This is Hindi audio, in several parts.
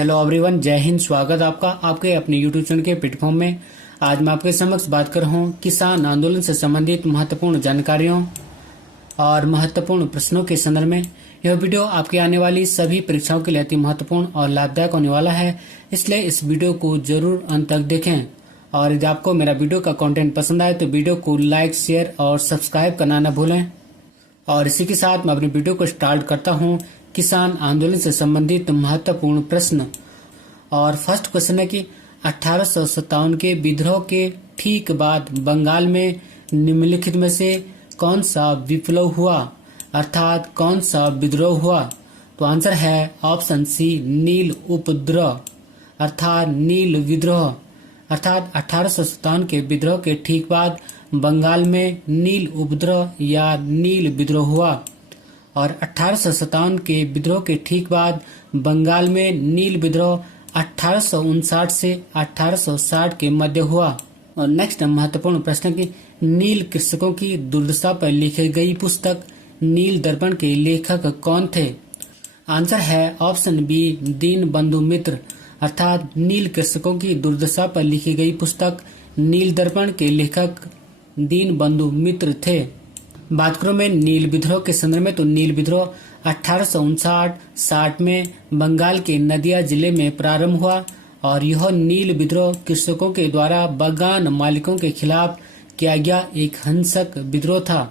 हेलो एवरीवन, जय हिंद। स्वागत आपका आपके अपने यूट्यूब चैनल के प्लेटफॉर्म में। आज मैं आपके समक्ष बात कर रहा हूँ किसान आंदोलन से संबंधित महत्वपूर्ण जानकारियों और महत्वपूर्ण प्रश्नों के संदर्भ में। यह वीडियो आपके आने वाली सभी परीक्षाओं के लिए अति महत्वपूर्ण और लाभदायक होने वाला है, इसलिए इस वीडियो को जरूर अंत तक देखें। और यदि आपको मेरा वीडियो का कंटेंट पसंद आए तो वीडियो को लाइक, शेयर और सब्सक्राइब करना न भूलें। और इसी के साथ मैं अपनी वीडियो को स्टार्ट करता हूँ किसान आंदोलन से संबंधित महत्वपूर्ण प्रश्न। और फर्स्ट क्वेश्चन है कि 1857 के विद्रोह के ठीक बाद बंगाल में निम्नलिखित में से कौन सा विप्लव हुआ, अर्थात कौन सा विद्रोह हुआ। तो आंसर है ऑप्शन सी, नील उपद्रव अर्थात नील विद्रोह। अर्थात 1857 के विद्रोह के ठीक बाद बंगाल में नील उपद्रव या नील विद्रोह हुआ। और 1857 के विद्रोह के ठीक बाद बंगाल में नील विद्रोह 1859 से 1860 के मध्य हुआ। और नेक्स्ट महत्वपूर्ण प्रश्न की नील कृषकों की दुर्दशा पर लिखी गई पुस्तक नील दर्पण के लेखक कौन थे। आंसर है ऑप्शन बी, दीन बंधु मित्र। अर्थात नील कृषकों की दुर्दशा पर लिखी गई पुस्तक नील दर्पण के लेखक दीन बंधु मित्र थे। बात करो मैं नील विद्रोह के संदर्भ में, तो नील विद्रोह 1859-60 में बंगाल के नदिया जिले में प्रारंभ हुआ। और यह नील विद्रोह कृषकों के द्वारा बागान मालिकों के खिलाफ किया गया एक हिंसक विद्रोह था।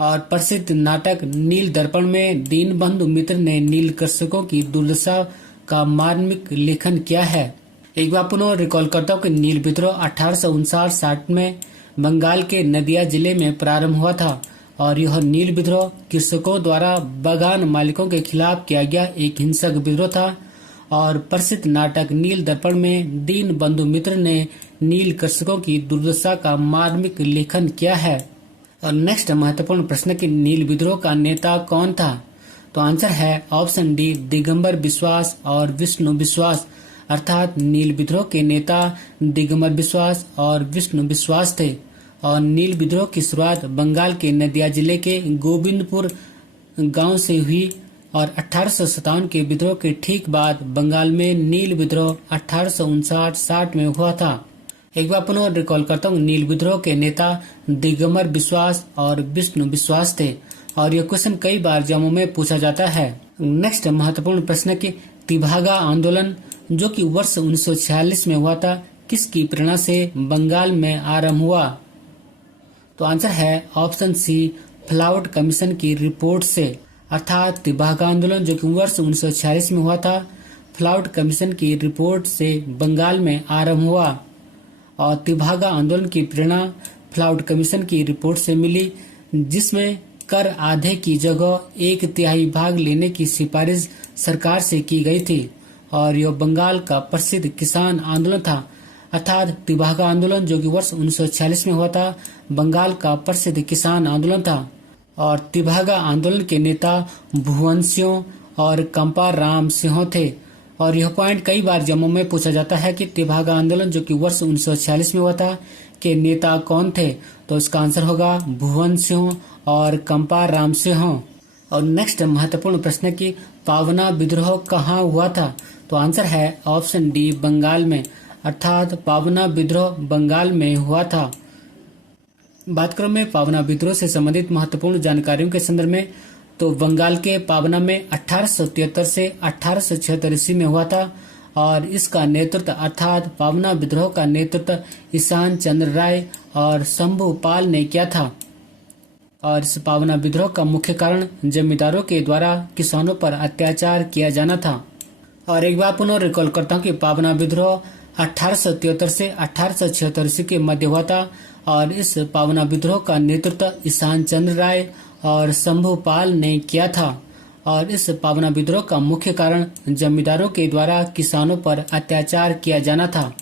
और प्रसिद्ध नाटक नील दर्पण में दीन बंधु मित्र ने नील कृषकों की दुर्दशा का मार्मिक लेखन किया है। एक बार पुनः रिकॉल करता हूँ कि नील विद्रोह 1859-60 में बंगाल के नदिया जिले में प्रारंभ हुआ था। और यह नील विद्रोह कृषकों द्वारा बागान मालिकों के खिलाफ किया गया एक हिंसक विद्रोह था। और प्रसिद्ध नाटक नील दर्पण में दीन बंधु मित्र ने नील कृषकों की दुर्दशा का मार्मिक लेखन किया है। और नेक्स्ट महत्वपूर्ण प्रश्न की नील विद्रोह का नेता कौन था। तो आंसर है ऑप्शन डी, दिगंबर बिश्वास और विष्णु बिश्वास। अर्थात नील विद्रोह के नेता दिगंबर बिश्वास और विष्णु बिश्वास थे। और नील विद्रोह की शुरुआत बंगाल के नदिया जिले के गोविंदपुर गांव से हुई। और 1857 के विद्रोह के ठीक बाद बंगाल में नील विद्रोह 1859-60 में हुआ था। एक बार पुनः रिकॉल करता हूँ, नील विद्रोह के नेता दिगंबर बिश्वास और विष्णु विश्वास थे। और यह क्वेश्चन कई बार जम्मू में पूछा जाता है। नेक्स्ट महत्वपूर्ण प्रश्न की तिभागा आंदोलन जो कि वर्ष 1946 में हुआ था, किसकी प्रेरणा से बंगाल में आरंभ हुआ। तो आंसर है ऑप्शन सी, फ्लाउड कमीशन की रिपोर्ट से। अर्थात तिभागा आंदोलन जो कि वर्ष 1946 में हुआ था, फ्लाउड कमीशन की रिपोर्ट से बंगाल में आरंभ हुआ। और तिभागा आंदोलन की प्रेरणा फ्लाउड कमीशन की रिपोर्ट से मिली, जिसमें कर आधे की जगह 1/3 भाग लेने की सिफारिश सरकार से की गई थी। और यह बंगाल का प्रसिद्ध किसान आंदोलन था। अर्थात तिभागा आंदोलन जो कि वर्ष 1946 में हुआ था, बंगाल का प्रसिद्ध किसान आंदोलन था। और तिभागा आंदोलन के नेता भुवन सिंह और कंपा राम सिंह थे। और यह पॉइंट कई बार जम्मू में पूछा जाता है कि तिभागा आंदोलन जो कि वर्ष 1946 में हुआ था के नेता कौन थे। तो इसका आंसर होगा भुवन सिंह और कंपा राम सिंह। और नेक्स्ट महत्वपूर्ण प्रश्न की पावना विद्रोह कहाँ हुआ था। तो आंसर है ऑप्शन डी, बंगाल में। अर्थात पावना विद्रोह बंगाल में हुआ था। बात करो मैं पावना विद्रोह से संबंधित महत्वपूर्ण जानकारियों के संदर्भ में, तो बंगाल के पावना में 1873 से 1876 ईस्वी में हुआ था। और इसका नेतृत्व अर्थात पावना विद्रोह का नेतृत्व ईशान चंद्र राय और शंभू पाल ने किया था। और इस पावना विद्रोह का मुख्य कारण जमींदारों के द्वारा किसानों पर अत्याचार किया जाना था। और एक बार पुनः रिकॉल करता हूँ कि पावना विद्रोह 1873 से 1876 ईस्वी के मध्य हुआ था। और इस पावना विद्रोह का नेतृत्व ईशान चंद्र राय और शंभू पाल ने किया था। और इस पावना विद्रोह का मुख्य कारण जमींदारों के द्वारा किसानों पर अत्याचार किया जाना था।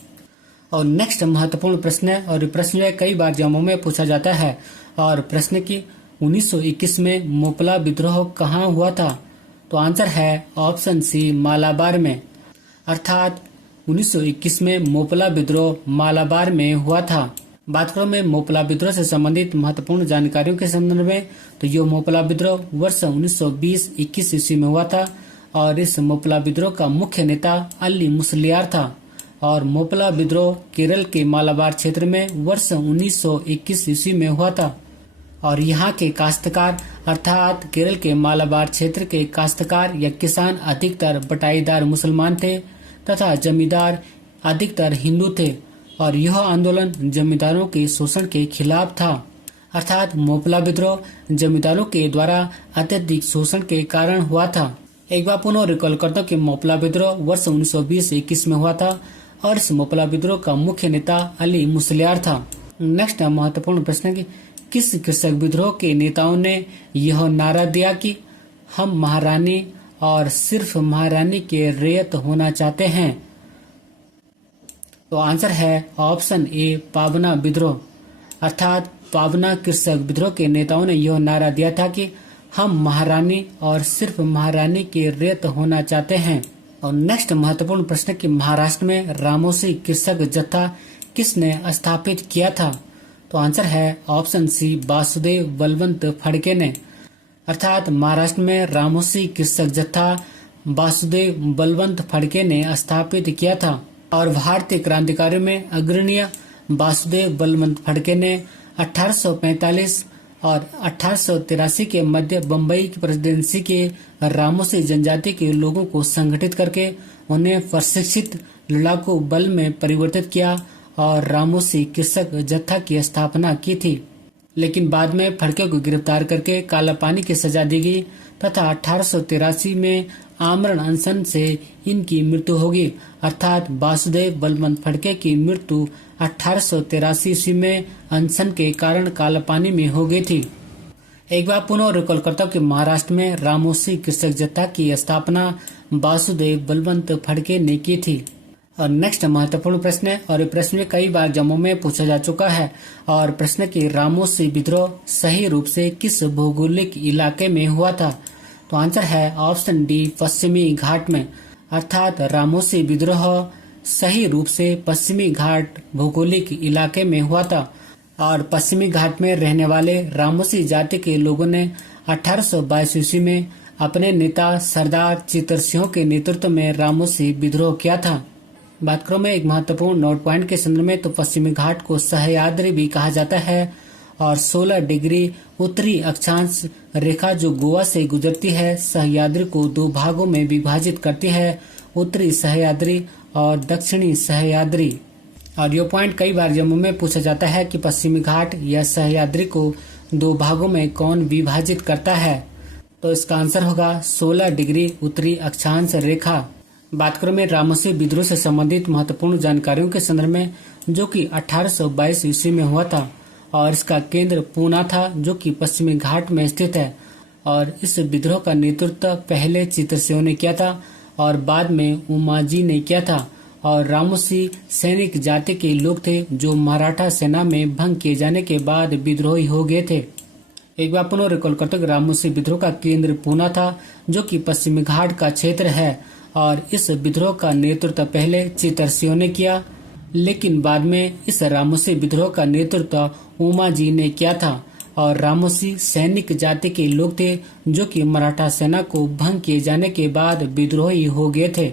और नेक्स्ट महत्वपूर्ण प्रश्न है, और प्रश्न में कई बार जम्मू में पूछा जाता है। और प्रश्न की 1921 में मोपला विद्रोह कहाँ हुआ था। तो आंसर है ऑप्शन सी, मालाबार में। अर्थात 1921 में मोपला विद्रोह मालाबार में हुआ था। बात करो मैं मोपला विद्रोह से संबंधित महत्वपूर्ण जानकारियों के संदर्भ में, तो ये मोपला विद्रोह वर्ष 1920-21 ईस्वी में हुआ था। और इस मोपला विद्रोह का मुख्य नेता अली मुसलियार था। और मोपला विद्रोह केरल के मालाबार क्षेत्र में वर्ष 1921 ईस्वी में हुआ था। और यहाँ के काश्तकार अर्थात केरल के मालाबार क्षेत्र के काश्तकार या किसान अधिकतर बटाईदार मुसलमान थे तथा जमींदार अधिकतर हिंदू थे। और यह आंदोलन जमींदारों के शोषण के खिलाफ था। अर्थात मोपला विद्रोह जमींदारों के द्वारा अत्यधिक शोषण के कारण हुआ था। एक बार पुनः रिकॉल करता हूं कि मोपला विद्रोह वर्ष 1920-21 में हुआ था और इस मोपला विद्रोह का मुख्य नेता अली मुसलियार था। नेक्स्ट महत्वपूर्ण प्रश्न है कि किस कृषक विद्रोह के नेताओं ने यह नारा दिया कि हम महारानी और सिर्फ महारानी के रैयत होना चाहते हैं? तो आंसर है ऑप्शन ए, पावना विद्रोह। अर्थात पावना कृषक विद्रोह के नेताओं ने यह नारा दिया था कि हम महारानी और सिर्फ महारानी के रैयत होना चाहते हैं। और नेक्स्ट महत्वपूर्ण प्रश्न कि महाराष्ट्र में रामोसी कृषक जत्था किसने स्थापित किया था? तो आंसर है ऑप्शन सी, वासुदेव बलवंत फड़के ने। अर्थात महाराष्ट्र में रामोसी कृषक जत्था वासुदेव बलवंत फड़के ने स्थापित किया था। और भारतीय क्रांतिकारियों में अग्रणीय वासुदेव बलवंत फड़के ने 1845 और 1883 के मध्य बम्बई की प्रेसिडेंसी के रामोसी जनजाति के लोगों को संगठित करके उन्हें प्रशिक्षित लड़ाकू बल में परिवर्तित किया और रामोसी कृषक जत्था की स्थापना की थी। लेकिन बाद में फड़के को गिरफ्तार करके काला पानी की सजा दी गई तथा 1883 में आमरण अनशन से इनकी मृत्यु होगी। अर्थात वासुदेव बलवंत फड़के की मृत्यु 1883 ईस्वी में अनशन के कारण काला पानी में हो गई थी। एक बार पुनः रिकॉल करता हूं कि महाराष्ट्र में रामोसी कृषक जत्था की स्थापना वासुदेव बलवंत फड़के ने की थी। और नेक्स्ट महत्वपूर्ण प्रश्न है और ये प्रश्न में कई बार जम्मू में पूछा जा चुका है। और प्रश्न की रामोसी विद्रोह सही रूप से किस भौगोलिक इलाके में हुआ था? तो आंसर है ऑप्शन डी, पश्चिमी घाट में। अर्थात रामोसी विद्रोह सही रूप से पश्चिमी घाट भौगोलिक इलाके में हुआ था। और पश्चिमी घाट में रहने वाले रामोसी जाति के लोगों ने 1822 ईस्वी में अपने नेता सरदार चितर सिंह के नेतृत्व में रामोसी विद्रोह किया था। बात करो में एक महत्वपूर्ण नोट पॉइंट के संदर्भ में तो पश्चिमी घाट को सह्याद्री भी कहा जाता है। और 16 डिग्री उत्तरी अक्षांश रेखा जो गोवा से गुजरती है सह्याद्री को दो भागों में विभाजित करती है, उत्तरी सह्याद्री और दक्षिणी सह्याद्री। और ये पॉइंट कई बार जम्मू में पूछा जाता है कि पश्चिमी घाट या सह्याद्री को दो भागों में कौन विभाजित करता है? तो इसका आंसर होगा 16 डिग्री उत्तरी अक्षांश रेखा। बात करो में रामोसी विद्रोह से संबंधित महत्वपूर्ण जानकारियों के संदर्भ में जो कि 1822 ईस्वी में हुआ था और इसका केंद्र पूना था जो कि पश्चिमी घाट में स्थित है। और इस विद्रोह का नेतृत्व पहले चित्रसेन ने किया था और बाद में उमाजी ने किया था। और रामोसी सैनिक जाति के लोग थे जो मराठा सेना में भंग किए जाने के बाद विद्रोही हो गए थे। एक बार पुनः रिकॉल करते हैं, रामोसी विद्रोह का केंद्र पूना था जो कि पश्चिमी घाट का क्षेत्र है। और इस विद्रोह का नेतृत्व पहले चित्रसेन ने किया लेकिन बाद में इस रामोसी विद्रोह का नेतृत्व उमाजी ने किया था। और रामोसी सैनिक जाति के लोग थे जो कि मराठा सेना को भंग किए जाने के बाद विद्रोही हो गए थे।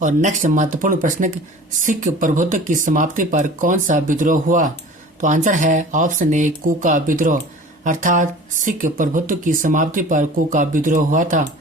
और नेक्स्ट महत्वपूर्ण प्रश्न, सिख प्रभुत्व की समाप्ति पर कौन सा विद्रोह हुआ? तो आंसर है ऑप्शन ए, कूका विद्रोह। अर्थात सिख प्रभुत्व की समाप्ति पर कूका विद्रोह हुआ था।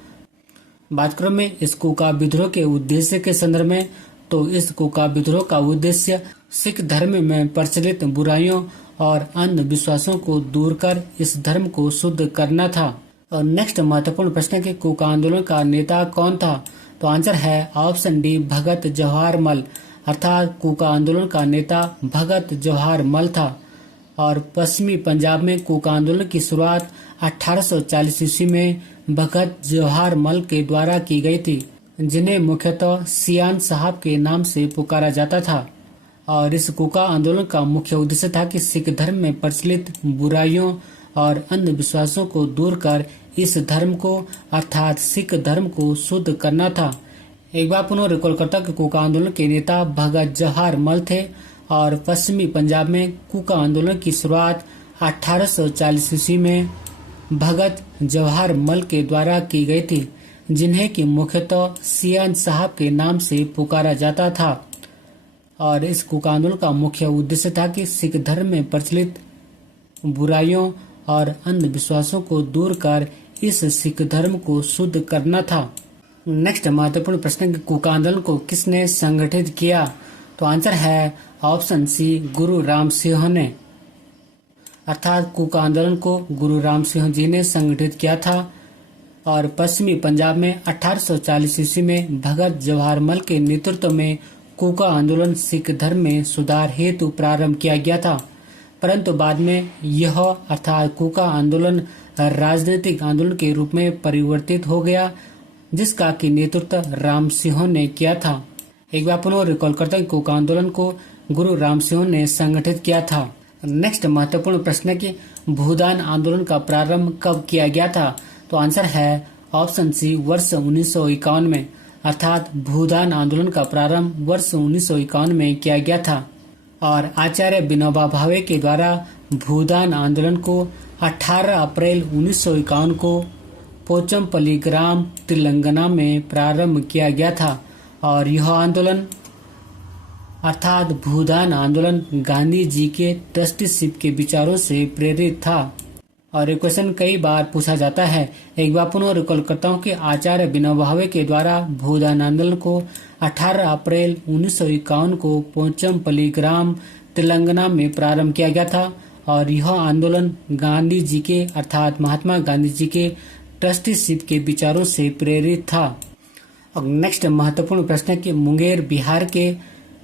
बात करो में इस कूका विद्रोह के उद्देश्य के संदर्भ में तो इस कूका विद्रोह का उद्देश्य सिख धर्म में प्रचलित बुराइयों और अंधविश्वासों को दूर कर इस धर्म को शुद्ध करना था। और नेक्स्ट महत्वपूर्ण प्रश्न के कूका आंदोलन का नेता कौन था? तो आंसर है ऑप्शन डी, भगत जवाहर मल। अर्थात कूका आंदोलन का नेता भगत जवाहर मल था। और पश्चिमी पंजाब में कूका आंदोलन की शुरुआत 1840 ईस्वी में भगत जवाहर मल के द्वारा की गई थी जिन्हें मुख्यतः सियान साहब के नाम से पुकारा जाता था। और इस कूका आंदोलन का मुख्य उद्देश्य था कि सिख धर्म में प्रचलित बुराइयों और अंधविश्वासों को दूर कर इस धर्म को अर्थात सिख धर्म को शुद्ध करना था। एक बार पुनः रिकॉल करता कि कूका आंदोलन के नेता भगत जवाहर मल थे। और पश्चिमी पंजाब में कूका आंदोलन की शुरुआत 1840 ईस्वी में भगत जवाहर मल के द्वारा की गई थी जिन्हें कि मुख्यतः सियान साहब के नाम से पुकारा जाता था। और इस कुका आंदोलन का मुख्य उद्देश्य था कि सिख धर्म में प्रचलित बुराइयों और अंधविश्वासों को दूर कर इस सिख धर्म को शुद्ध करना था। नेक्स्ट महत्वपूर्ण प्रश्न, कुका आंदोलन को किसने संगठित किया? तो आंसर है ऑप्शन सी, गुरु राम सिंह ने। अर्थात कुका आंदोलन को गुरु राम सिंह जी ने संगठित किया था। और पश्चिमी पंजाब में 1840 ईस्वी में भगत जवाहरमल के नेतृत्व में कुका आंदोलन सिख धर्म में सुधार हेतु प्रारंभ किया गया था, परंतु बाद में यह अर्थात कुका आंदोलन राजनीतिक आंदोलन के रूप में परिवर्तित हो गया, जिसका कि नेतृत्व राम सिंह ने किया था। एक बार पुनः रिकॉल करते हैं, कुका आंदोलन को गुरु राम सिंह ने संगठित किया था। नेक्स्ट महत्वपूर्ण प्रश्न है कि भूदान आंदोलन का प्रारंभ कब किया गया था? तो आंसर है ऑप्शन सी, वर्ष 1951 में। अर्थात भूदान आंदोलन का प्रारंभ वर्ष 1951 में किया गया था। और आचार्य विनोबा भावे के द्वारा भूदान आंदोलन को 18 अप्रैल 1951 को पोचमपल्ली ग्राम तेलंगाना में प्रारंभ किया गया था। और यह आंदोलन अर्थात भूदान आंदोलन गांधी जी के ट्रस्टीशिप के विचारों से प्रेरित था। और ये क्वेश्चन कई बार पूछा जाता है। एक बार पुनः रिकॉल करता हूँ कि आचार्य विनोबा भावे के द्वारा भूदान आंदोलन को 18 अप्रैल 1951 को पोचमपल्ली ग्राम तेलंगाना में प्रारंभ किया गया था। और यह आंदोलन गांधी जी के अर्थात महात्मा गांधी जी के ट्रस्टीशिप के विचारों से प्रेरित था। अब नेक्स्ट महत्वपूर्ण प्रश्न है कि मुंगेर बिहार के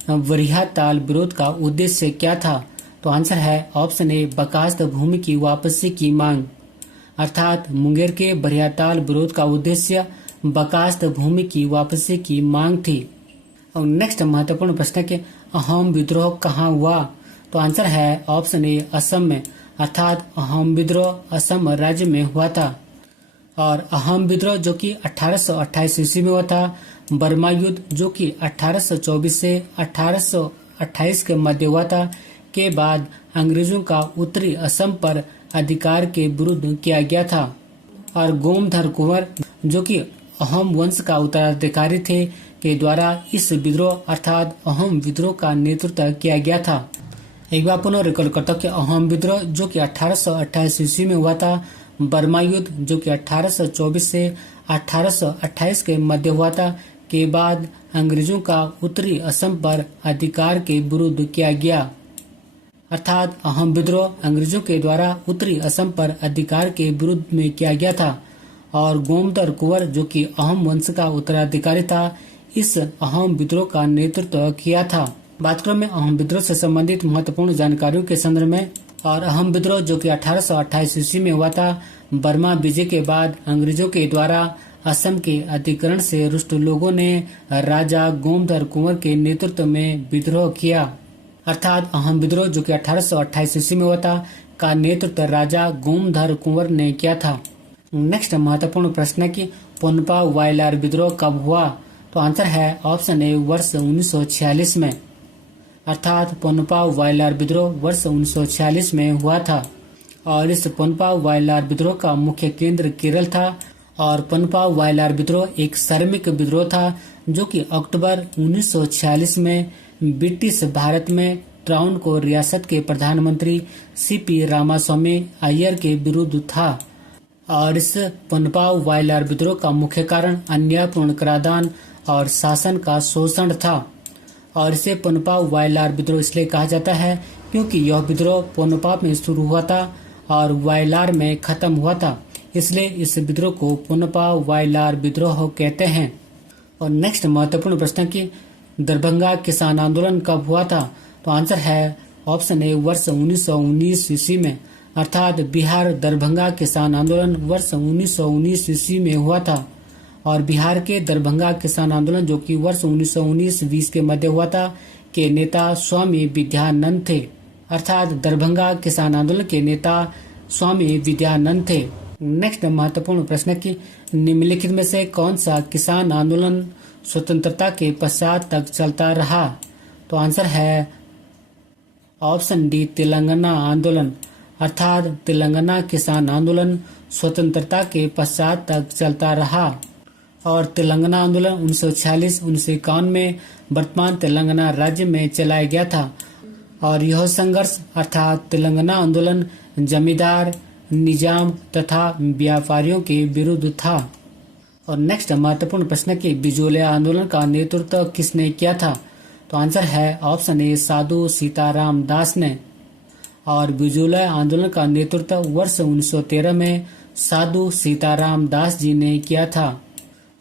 वरिहा ताल विरोध का उद्देश्य क्या था? तो आंसर है ऑप्शन ए, बकास्त भूमि की वापसी की मांग। अर्थात मुंगेर के बरियाताल विरोध का उद्देश्य बकास्त भूमि की वापसी की मांग थी। और नेक्स्ट महत्वपूर्ण प्रश्न है कि अहोम विद्रोह कहाँ हुआ? तो आंसर है ऑप्शन ए, असम में। अर्थात अहोम विद्रोह असम राज्य में हुआ था। और अहोम विद्रोह जो कि 1828 ईस्वी में हुआ था, बर्मा युद्ध जो कि 1824 से 1828 के मध्य हुआ था, के बाद अंग्रेजों का उत्तरी असम पर अधिकार के विरुद्ध किया गया था। और गोमधर कुंवर जो कि अहोम वंश का उत्तराधिकारी थे के द्वारा इस विद्रोह अर्थात अहोम विद्रोह का नेतृत्व किया गया था। एक बार पुनः रिकॉल करता हूँ कि अहोम विद्रोह जो कि 1828 ईस्वी में हुआ था, बर्मा युद्ध जो कि 1824 से 1828 के मध्य हुआ था, के बाद अंग्रेजों का उत्तरी असम पर अधिकार के विरुद्ध किया गया। अर्थात अहोम विद्रोह अंग्रेजों के द्वारा उत्तरी असम पर अधिकार के विरुद्ध में किया गया था। और गोमधर कुंवर जो कि अहोम वंश का उत्तराधिकारी था, इस अहोम विद्रोह का नेतृत्व किया था। बात करें में अहोम विद्रोह से संबंधित महत्वपूर्ण जानकारियों के संदर्भ में। और अहोम विद्रोह जो कि 1828 ईस्वी में हुआ था, बर्मा विजय के बाद अंग्रेजों के द्वारा असम के अधिग्रहण से रुष्ट लोगों ने राजा गोमधर कुंवर के नेतृत्व में विद्रोह किया। अर्थात अहोम विद्रोह जो कि 1828 ईस्वी में हुआ था का नेतृत्व राजा गोमधर कुंवर ने किया था। नेक्स्ट महत्वपूर्ण प्रश्न है कि पोनपा वायलार विद्रोह कब हुआ? तो आंसर है ऑप्शन ए, वर्ष 1946 में। अर्थात पोनपा वायलार विद्रोह वर्ष 1946 में हुआ था। और इस पोनपा वायलार विद्रोह का मुख्य केंद्र केरल था। और पोनपा वायलार विद्रोह एक श्रमिक विद्रोह था जो कि अक्टूबर 1946 में ब्रिटिश भारत में ट्राउनकोर रियासत के प्रधानमंत्री सीपी रामास्वामी अय्यर के विरुद्ध था। और इस पोनपा वायलार विद्रोह का मुख्य कारण अन्यायपूर्ण कराधान और शासन का शोषण था। और इसे पोनपा वायलार विद्रोह इसलिए कहा जाता है क्योंकि यह विद्रोह पोनपा में शुरू हुआ था और वायलार में खत्म हुआ था, इसलिए इस विद्रोह को पोनपा वायलार विद्रोह कहते हैं। और नेक्स्ट महत्वपूर्ण प्रश्न की दरभंगा किसान आंदोलन कब हुआ था? तो आंसर है ऑप्शन ए, वर्ष 1919 ईस्वी में। अर्थात बिहार दरभंगा किसान आंदोलन वर्ष 1919 ईस्वी में हुआ था। और बिहार के दरभंगा किसान आंदोलन जो कि वर्ष 1919-20 के मध्य हुआ था, के नेता स्वामी विद्यानंद थे। अर्थात दरभंगा किसान आंदोलन के नेता स्वामी विद्यानंद थे। नेक्स्ट महत्वपूर्ण प्रश्न की निम्नलिखित में से कौन सा किसान आंदोलन स्वतंत्रता के पश्चात तक चलता रहा? तो आंसर है ऑप्शन डी, तेलंगाना आंदोलन। अर्थात तेलंगाना किसान आंदोलन स्वतंत्रता के पश्चात तक चलता रहा। और तेलंगाना आंदोलन 1946-1951 में वर्तमान तेलंगाना राज्य में चलाया गया था। और यह संघर्ष अर्थात तेलंगाना आंदोलन जमींदार, निजाम तथा व्यापारियों के विरुद्ध था। और नेक्स्ट महत्वपूर्ण प्रश्न की बिजोलिया आंदोलन का नेतृत्व किसने किया था? तो आंसर है ऑप्शन ए साधु सीताराम दास ने। और बिजोलिया आंदोलन का नेतृत्व वर्ष 1913 में साधु सीताराम दास जी ने किया था।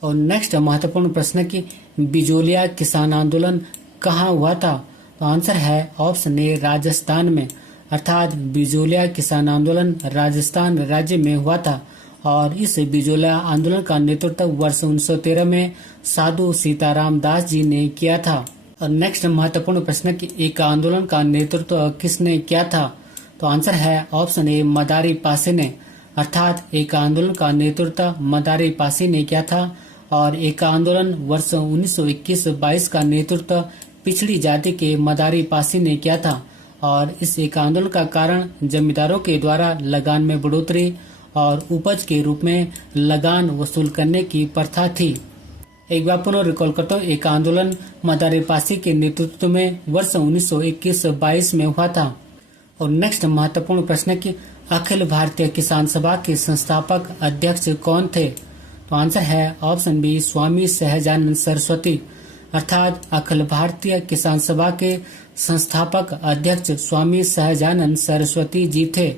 और नेक्स्ट महत्वपूर्ण प्रश्न की बिजोलिया किसान आंदोलन कहाँ हुआ था? तो आंसर है ऑप्शन ए राजस्थान में, अर्थात बिजोलिया किसान आंदोलन राजस्थान राज्य में हुआ था। और इस बिजोलिया आंदोलन का नेतृत्व वर्ष 1913 में साधु सीताराम दास जी ने किया था। और नेक्स्ट महत्वपूर्ण प्रश्न की एक आंदोलन का नेतृत्व किसने किया था? तो आंसर है ऑप्शन ए मदारी पासी ने, अर्थात एक आंदोलन का नेतृत्व मदारी पासी ने किया था। और एक आंदोलन वर्ष 1921-22 का नेतृत्व पिछड़ी जाति के मदारी पासी ने किया था। और इस एक आंदोलन का कारण जमींदारों के द्वारा लगान में बढ़ोतरी और उपज के रूप में लगान वसूल करने की प्रथा थी। एक बार पुनः रिकॉल करता हूँ, एक आंदोलन मदारी पासी के नेतृत्व में वर्ष 1921-22 में हुआ था। और नेक्स्ट महत्वपूर्ण प्रश्न की अखिल भारतीय किसान सभा के संस्थापक अध्यक्ष कौन थे? तो आंसर है ऑप्शन बी स्वामी सहजानंद सरस्वती, अर्थात अखिल भारतीय किसान सभा के संस्थापक अध्यक्ष स्वामी सहजानंद सरस्वती जी थे।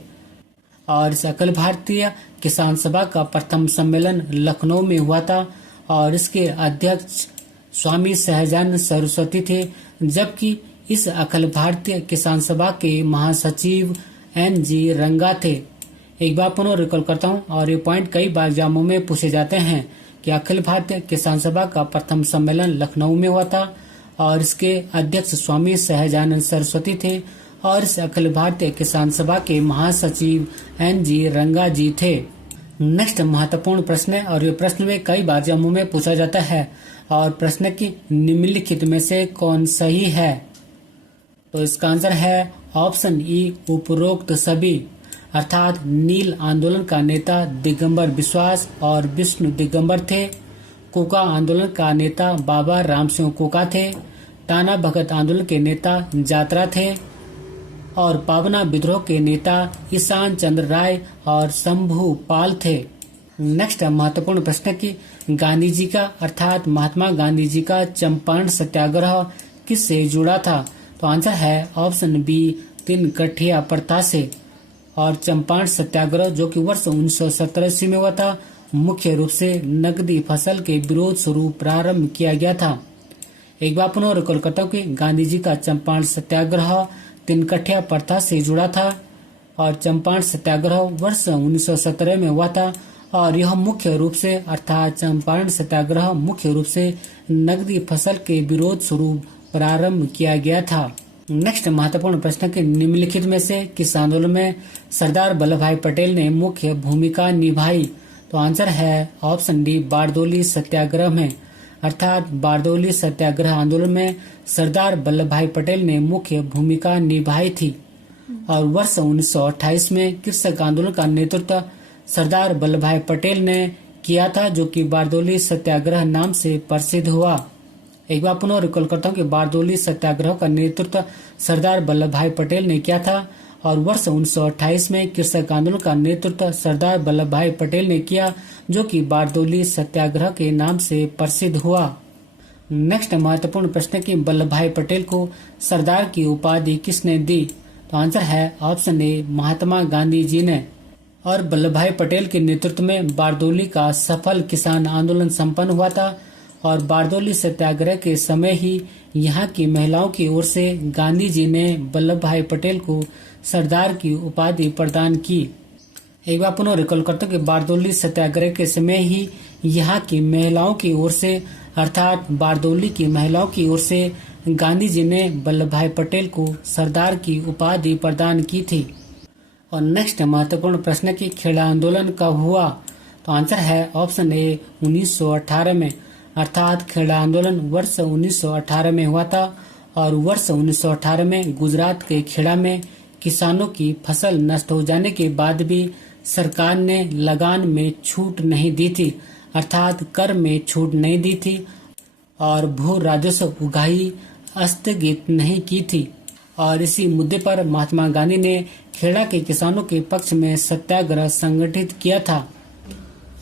और इस अखिल भारतीय किसान सभा का प्रथम सम्मेलन लखनऊ में हुआ था और इसके अध्यक्ष स्वामी सहजानंद सरस्वती थे, जबकि इस अखिल भारतीय किसान सभा के महासचिव NG रंगा थे। एक बार पुनः रिकॉल करता हूँ और ये पॉइंट कई बार एग्जामों में पूछे जाते हैं कि अखिल भारतीय किसान सभा का प्रथम सम्मेलन लखनऊ में हुआ था और इसके अध्यक्ष स्वामी सहजानंद सरस्वती थे और इस अखिल भारतीय किसान सभा के महासचिव NG रंगा जी थे। नेक्स्ट महत्वपूर्ण प्रश्न है और ये प्रश्न में कई बार एग्जामों में पूछा जाता है और प्रश्न की निम्नलिखित में से कौन सही है? तो इसका आंसर है ऑप्शन ई उपरोक्त सभी, अर्थात नील आंदोलन का नेता दिगंबर बिश्वास और विष्णु दिगंबर थे। कोका आंदोलन का नेता बाबा रामसिंह कोका थे। टाना भगत आंदोलन के नेता जात्रा थे और पावना विद्रोह के नेता ईशान चंद्र राय और शंभू पाल थे। नेक्स्ट महत्वपूर्ण प्रश्न की गांधी जी का अर्थात महात्मा गांधी जी का चंपारण सत्याग्रह किससे जुड़ा था? तो आंसर है ऑप्शन बी तीन गठिया प्रथा से। और चंपारण सत्याग्रह जो कि वर्ष 1917 में हुआ था, मुख्य रूप से नकदी फसल के विरोध स्वरूप प्रारंभ किया गया था। एक बार पुनः रिकॉल करता हूँ कि गांधी जी का चंपारण सत्याग्रह तीन गठिया प्रथा से जुड़ा था और चंपारण सत्याग्रह वर्ष 1917 में हुआ था और यह मुख्य रूप से अर्थात चंपारण सत्याग्रह मुख्य रूप से नकदी फसल के विरोध स्वरूप प्रारंभ किया गया था। नेक्स्ट महत्वपूर्ण प्रश्न के निम्नलिखित में से किस आंदोलन में सरदार वल्लभ भाई पटेल ने मुख्य भूमिका निभाई? तो आंसर है ऑप्शन डी बारदोली सत्याग्रह में, अर्थात बारदोली सत्याग्रह आंदोलन में सरदार वल्लभ भाई पटेल ने मुख्य भूमिका निभाई थी। और वर्ष 1928 में कृषक आंदोलन का नेतृत्व सरदार वल्लभ भाई पटेल ने किया था, जो कि बारदोली सत्याग्रह नाम से प्रसिद्ध हुआ। एक बार पुनः रिकॉल करता हूँ कि बारदोली सत्याग्रह का नेतृत्व सरदार वल्लभ भाई पटेल ने किया था और वर्ष 1928 में कृषक आंदोलन का नेतृत्व सरदार वल्लभ भाई पटेल ने किया, जो कि बारदोली सत्याग्रह के नाम से प्रसिद्ध हुआ। नेक्स्ट महत्वपूर्ण प्रश्न की वल्लभ भाई पटेल को सरदार की उपाधि किसने दी? तो आंसर है ऑप्शन ए महात्मा गांधी जी ने। और वल्लभ भाई पटेल के नेतृत्व में बारदोली का सफल किसान आंदोलन संपन्न हुआ था और बारदोली सत्याग्रह के समय ही यहाँ की महिलाओं की ओर से गांधी जी ने वल्लभ भाई पटेल को सरदार की उपाधि प्रदान की। एक बार पुनः रिकॉल करते हैं कि बारदोली सत्याग्रह के समय ही यहाँ की महिलाओं की ओर से अर्थात बारदोली की महिलाओं की ओर से गांधी जी ने वल्लभ भाई पटेल को सरदार की उपाधि प्रदान की थी। और नेक्स्ट महत्वपूर्ण प्रश्न की खेड़ा आंदोलन कब हुआ? तो आंसर है ऑप्शन ए 1918 में, अर्थात खेड़ा आंदोलन वर्ष 1918 में हुआ था और वर्ष 1918 में गुजरात के खेड़ा में किसानों की फसल नष्ट हो जाने के बाद भी सरकार ने लगान में छूट नहीं दी थी, अर्थात कर में छूट नहीं दी थी और भू राजस्व उगाही स्थगित नहीं की थी। और इसी मुद्दे पर महात्मा गांधी ने खेड़ा के किसानों के पक्ष में सत्याग्रह संगठित किया था।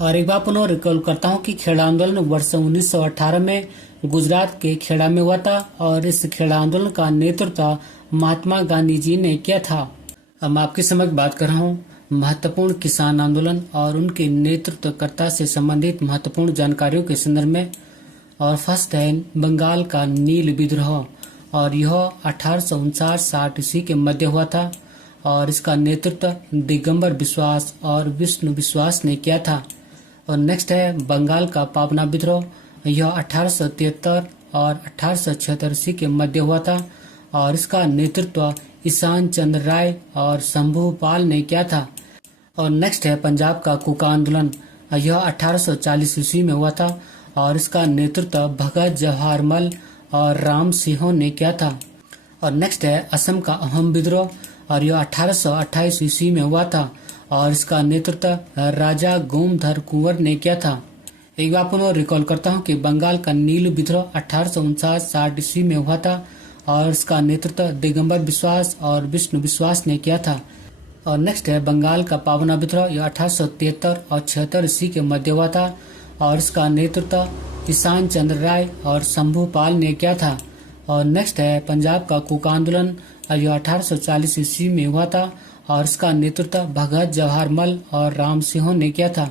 और एक बार पुनः रिकॉल करता हूँ कि खेड़ा आंदोलन वर्ष 1918 में गुजरात के खेड़ा में हुआ था और इस खेड़ा आंदोलन का नेतृत्व महात्मा गांधी जी ने किया था। अब मैं आपके समक्ष बात कर रहा हूँ महत्वपूर्ण किसान आंदोलन और उनके नेतृत्वकर्ता से संबंधित महत्वपूर्ण जानकारियों के संदर्भ में। और फर्स्ट है बंगाल का नील विद्रोह, और यह 1859-60 ईस्वी के मध्य हुआ था और इसका नेतृत्व दिगंबर विश्वास और विष्णु विश्वास ने किया था। और नेक्स्ट है बंगाल का पावना विद्रोह, यह 1873 और 1876 ईस्वी के मध्य हुआ था और इसका नेतृत्व ईशान चंद्र राय और शंभू पाल ने किया था। और नेक्स्ट है पंजाब का कुका आंदोलन, यह 1840 ईस्वी में हुआ था और इसका नेतृत्व भगत जवाहर मल और राम सिंह ने किया था। और नेक्स्ट है असम का अहोम विद्रोह, और यह 1828 ईस्वी में हुआ था और इसका नेतृत्व राजा गोमधर कुंवर ने किया था। एक बार पुनः रिकॉल करता हूँ कि बंगाल का नील विद्रोह 1859-60 ईस्वी में हुआ था और इसका नेतृत्व दिगंबर विश्वास और विष्णु विश्वास ने किया था। और नेक्स्ट है बंगाल का पावना विद्रोह, यह 1873 और 76 ईस्वी के मध्य हुआ था और इसका नेतृत्व ईशान चंद्र राय और शंभू पाल ने किया था। और नेक्स्ट है पंजाब का कुका आंदोलन, यह 1840 ईस्वी में हुआ था और इसका नेतृत्व भगत जवाहर मल और राम सिंह ने किया था।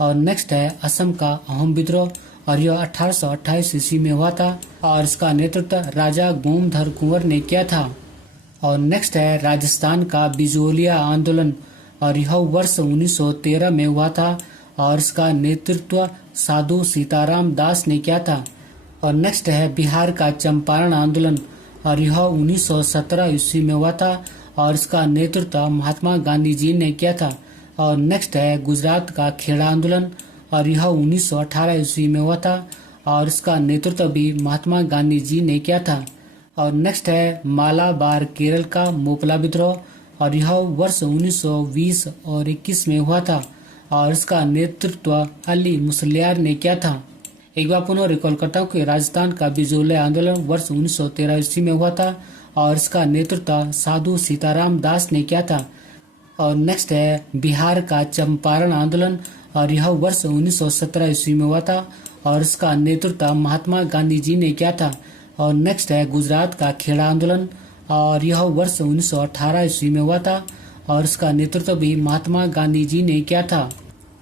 और नेक्स्ट है असम का अहोम विद्रोह, और यह 1828 ईस्वी में हुआ था और इसका नेतृत्व राजा गोमधर कुंवर ने किया था। और नेक्स्ट है राजस्थान का बिजोलिया आंदोलन, और यह वर्ष 1913 में हुआ था और इसका नेतृत्व साधु सीताराम दास ने किया था। और नेक्स्ट है बिहार का चंपारण आंदोलन, और यह 1917 ईस्वी में हुआ था और इसका नेतृत्व महात्मा गांधी जी ने किया था। और नेक्स्ट है गुजरात का खेड़ा आंदोलन, और यह 1918 ईस्वी में हुआ था और इसका नेतृत्व भी महात्मा गांधी जी ने किया था। और नेक्स्ट है मालाबार केरल का मोपला विद्रोह, और यह वर्ष 1920 और 21 में हुआ था और इसका नेतृत्व अली मुसलियार ने किया था। एक बार पुनः रिकॉल करता हूँ कि राजस्थान का बिजोलिया आंदोलन वर्ष 1913 ईस्वी में हुआ था और इसका नेतृत्व साधु सीताराम दास ने किया था। और नेक्स्ट है बिहार का चंपारण आंदोलन, और यह वर्ष 1917 ईस्वी में हुआ था और इसका नेतृत्व महात्मा गांधी जी ने किया था। और नेक्स्ट है गुजरात का खेड़ा आंदोलन, और यह वर्ष 1918 ईस्वी में हुआ था और इसका नेतृत्व भी महात्मा गांधी जी ने किया था।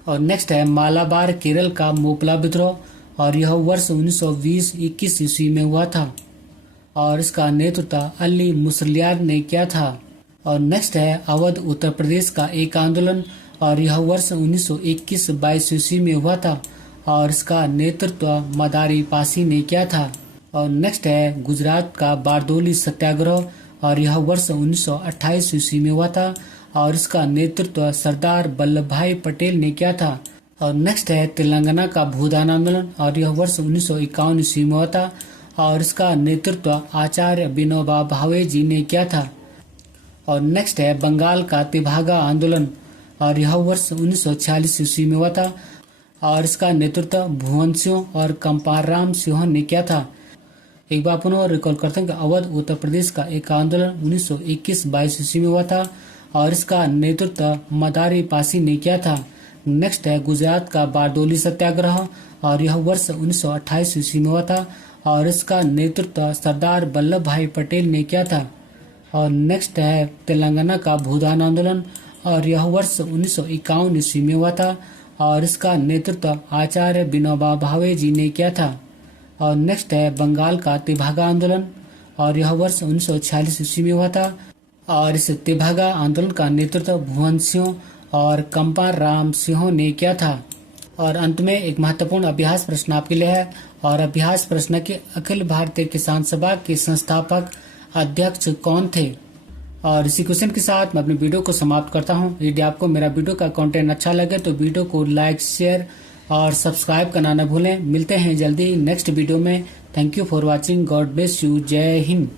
और नेक्स्ट है मालाबार केरल का मोपला विद्रोह, और यह वर्ष 1920-21 ईस्वी में हुआ था और इसका नेतृत्व अली मुसलियार ने किया था। और नेक्स्ट है अवध उत्तर प्रदेश का एक आंदोलन, और यह वर्ष 1921-22 ईस्वी में हुआ था और इसका नेतृत्व मदारी पासी ने किया था। और नेक्स्ट है गुजरात का बारडोली सत्याग्रह, और यह वर्ष 1928 ईस्वी में हुआ था और इसका नेतृत्व सरदार वल्लभ भाई पटेल ने किया था। और नेक्स्ट है तेलंगाना का भूदान आंदोलन, और यह वर्ष 1951 ईस्वी में हुआ था और इसका नेतृत्व आचार्य विनोबा भावे जी ने किया था। और नेक्स्ट है बंगाल का तिभागा आंदोलन, और यह वर्ष 1946 ईस्वी में हुआ था और इसका नेतृत्व भुवन सिंह और कंपाराम सिंह ने किया था। एक बार पुनः रिकॉल करते हैं कि अवध उत्तर प्रदेश का एक आंदोलन 1921-22 ईस्वी में हुआ था और इसका नेतृत्व मदारी पासी ने किया था। नेक्स्ट है गुजरात का बारडोली सत्याग्रह, और यह वर्ष 1928 ईस्वी में हुआ था और इसका नेतृत्व सरदार वल्लभ भाई पटेल ने किया था। और नेक्स्ट है तेलंगाना का भूदान आंदोलन, और यह वर्ष 1951 ईस्वी में हुआ था और इसका नेतृत्व आचार्य विनोबा भावे जी ने किया था। और नेक्स्ट है बंगाल का तिभागा आंदोलन, और यह वर्ष 1946 ईस्वी में हुआ था और इस तिभागा आंदोलन का नेतृत्व भुवन सिंह और कंपार राम सिंह ने किया था। और अंत में एक महत्वपूर्ण अभ्यास प्रश्न आपके लिए है, और अभ्यास प्रश्न के अखिल भारतीय किसान सभा के संस्थापक अध्यक्ष कौन थे। और इसी क्वेश्चन के साथ मैं अपने वीडियो को समाप्त करता हूं। यदि आपको मेरा वीडियो का कंटेंट अच्छा लगे तो वीडियो को लाइक, शेयर और सब्सक्राइब करना न भूलें। मिलते हैं जल्दी नेक्स्ट वीडियो में। Thank you for watching. God bless you. जय हिंद।